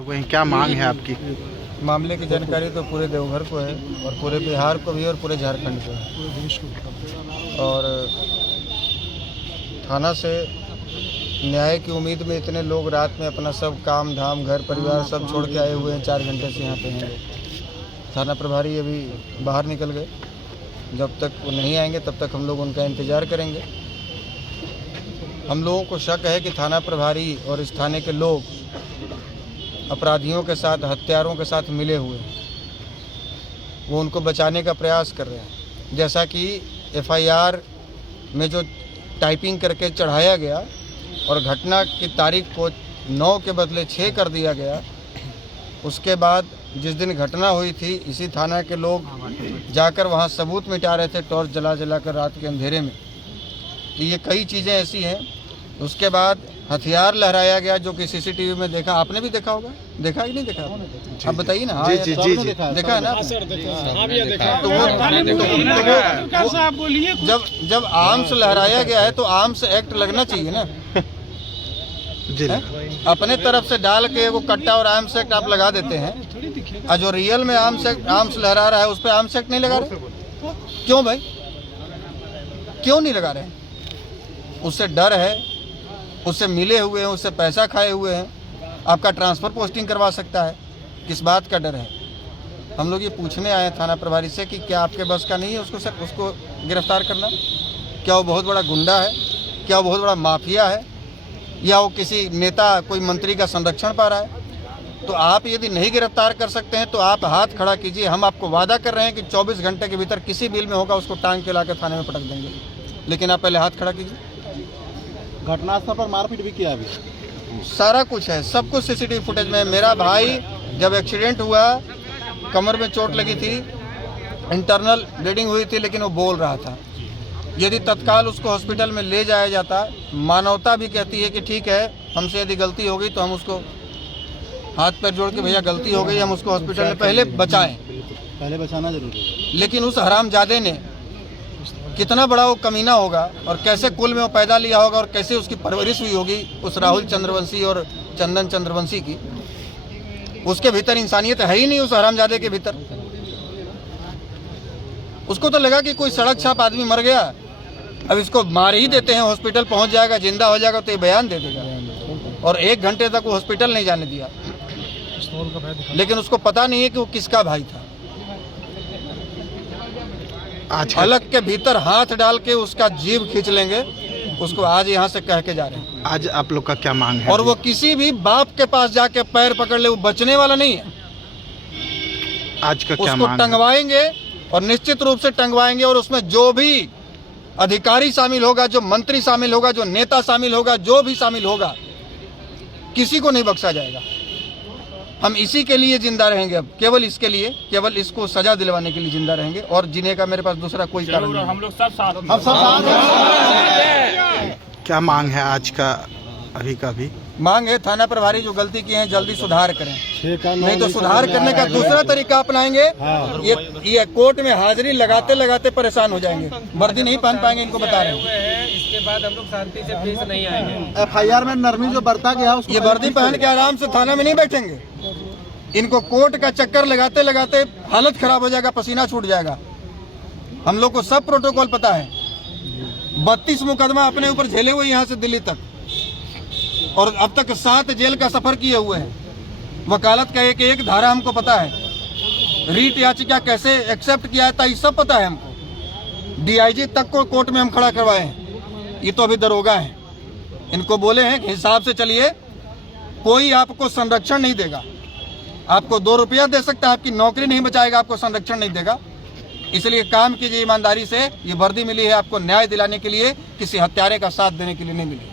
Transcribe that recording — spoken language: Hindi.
हुए हैं, क्या मांग है आपकी? मामले की जानकारी तो पूरे देवघर को है और पूरे बिहार को भी और पूरे झारखंड को है। और थाना से न्याय की उम्मीद में इतने लोग रात में अपना सब काम धाम घर परिवार सब छोड़ के आए हुए हैं। 4 घंटे से यहाँ पे हैं। थाना प्रभारी अभी बाहर निकल गए। जब तक वो नहीं आएंगे तब तक हम लोग उनका इंतज़ार करेंगे। हम लोगों को शक है कि थाना प्रभारी और इस थाने के लोग अपराधियों के साथ, हत्यारों के साथ मिले हुए हैं। वो उनको बचाने का प्रयास कर रहे हैं। जैसा कि FIR में जो टाइपिंग करके चढ़ाया गया और घटना की तारीख को 9 के बदले 6 कर दिया गया, उसके बाद जिस दिन घटना हुई थी इसी थाना के लोग जाकर वहाँ सबूत मिटा रहे थे टॉर्च जला जला कर रात के अंधेरे में। तो ये कई चीज़ें ऐसी हैं। उसके बाद हथियार लहराया गया जो कि CCTV में देखा। आपने भी देखा होगा, देखा कि नहीं देखा? आप बताइए ना। हाँ, जी, देखा है ना? जब आर्म्स लहराया गया है तो आर्म्स एक्ट लगना चाहिए ना। अपने तरफ से डाल के वो कट्टा और आर्म्स एक्ट आप लगा देते हैं, और जो रियल में आर्म्स लहरा रहा है उस पर आर्म्स एक्ट नहीं लगा रहे। क्यों भाई, क्यों नहीं लगा रहे? उससे डर है, उससे मिले हुए हैं, उससे पैसा खाए हुए हैं। आपका ट्रांसफ़र पोस्टिंग करवा सकता है। किस बात का डर है? हम लोग ये पूछने आए थाना प्रभारी से कि क्या आपके बस का नहीं है उसको गिरफ्तार करना? क्या वो बहुत बड़ा गुंडा है? क्या वो बहुत बड़ा माफिया है? या वो किसी नेता, कोई मंत्री का संरक्षण पा रहा है? तो आप यदि नहीं गिरफ्तार कर सकते हैं तो आप हाथ खड़ा कीजिए। हम आपको वादा कर रहे हैं कि 24 घंटे के भीतर किसी बिल में होगा उसको टांग के लाकर थाने में पटक देंगे। लेकिन आप पहले हाथ खड़ा कीजिए। घटनास्थल पर मारपीट भी किया अभी? सारा कुछ है, सब कुछ CCTV फुटेज में। मेरा भाई जब एक्सीडेंट हुआ, कमर में चोट लगी थी, इंटरनल ब्लीडिंग हुई थी, लेकिन वो बोल रहा था। यदि तत्काल उसको हॉस्पिटल में ले जाया जाता, मानवता भी कहती है कि ठीक है, हमसे यदि गलती हो गई तो हम उसको हाथ पैर जोड़ के, भैया गलती हो गई, हम उसको हॉस्पिटल में पहले बचाएं। पहले बचाना जरूरी है। लेकिन उस हरामजादे ने, कितना बड़ा वो कमीना होगा और कैसे कुल में वो पैदा लिया होगा और कैसे उसकी परवरिश हुई होगी उस राहुल चंद्रवंशी और चंदन चंद्रवंशी की। उसके भीतर इंसानियत है ही नहीं उस हरामजादे के भीतर। उसको तो लगा कि कोई सड़क छाप आदमी मर गया, अब इसको मार ही देते हैं, हॉस्पिटल पहुंच जाएगा, जिंदा हो जाएगा तो ये बयान दे देगा। और 1 घंटे तक वो हॉस्पिटल नहीं जाने दिया। लेकिन उसको पता नहीं है कि वो किसका भाई था। अलग के भीतर हाथ डाल के उसका जीव खींच लेंगे, उसको आज यहाँ से कह के जा रहे हैं। आज आप लोग का क्या मांग है? और वो किसी भी बाप के पास जाके पैर पकड़ ले, वो बचने वाला नहीं है। आज का क्या उसको मांग टंगवाएंगे और निश्चित रूप से टंगवाएंगे। और उसमें जो भी अधिकारी शामिल होगा, जो मंत्री शामिल होगा, जो नेता शामिल होगा, जो भी शामिल होगा, किसी को नहीं बख्शा जाएगा। हम इसी के लिए जिंदा रहेंगे। अब केवल इसके लिए, केवल इसको सजा दिलवाने के लिए जिंदा रहेंगे। और जीने का मेरे पास दूसरा कोई कारण नहीं। हम लोग सब साथ क्या मांग है आज का? अभी का भी मांग है, थाना प्रभारी जो गलती किए हैं जल्दी सुधार करें, नहीं तो सुधार करने का दूसरा तरीका अपनाएंगे। ये कोर्ट में हाजिरी लगाते लगाते परेशान हो जाएंगे, वर्दी नहीं पहन पाएंगे, इनको बता रहे हैं। इसके बाद हम लोग शांति से पेश नहीं आएंगे। FIR में नरमी जो बरता गया, ये वर्दी पहन के आराम से थाना में नहीं बैठेंगे। इनको कोर्ट का चक्कर लगाते लगाते हालत खराब हो जाएगा, पसीना छूट जाएगा। हम लोग को सब प्रोटोकॉल पता है। 32 मुकदमा अपने ऊपर झेले हुए यहाँ से दिल्ली तक, और अब तक 7 जेल का सफर किए हुए हैं। वकालत का एक धारा हमको पता है। रीट याचिका कैसे एक्सेप्ट किया था ये सब पता है हमको। DIG तक को कोर्ट में हम खड़ा करवाए हैं। ये तो अभी दरोगा हैं। इनको बोले हैं कि हिसाब से चलिए, कोई आपको संरक्षण नहीं देगा। आपको 2 रुपया दे सकता है, आपकी नौकरी नहीं बचाएगा, आपको संरक्षण नहीं देगा। इसलिए काम कीजिए ईमानदारी से। ये वर्दी मिली है आपको न्याय दिलाने के लिए, किसी हत्यारे का साथ देने के लिए नहीं मिली।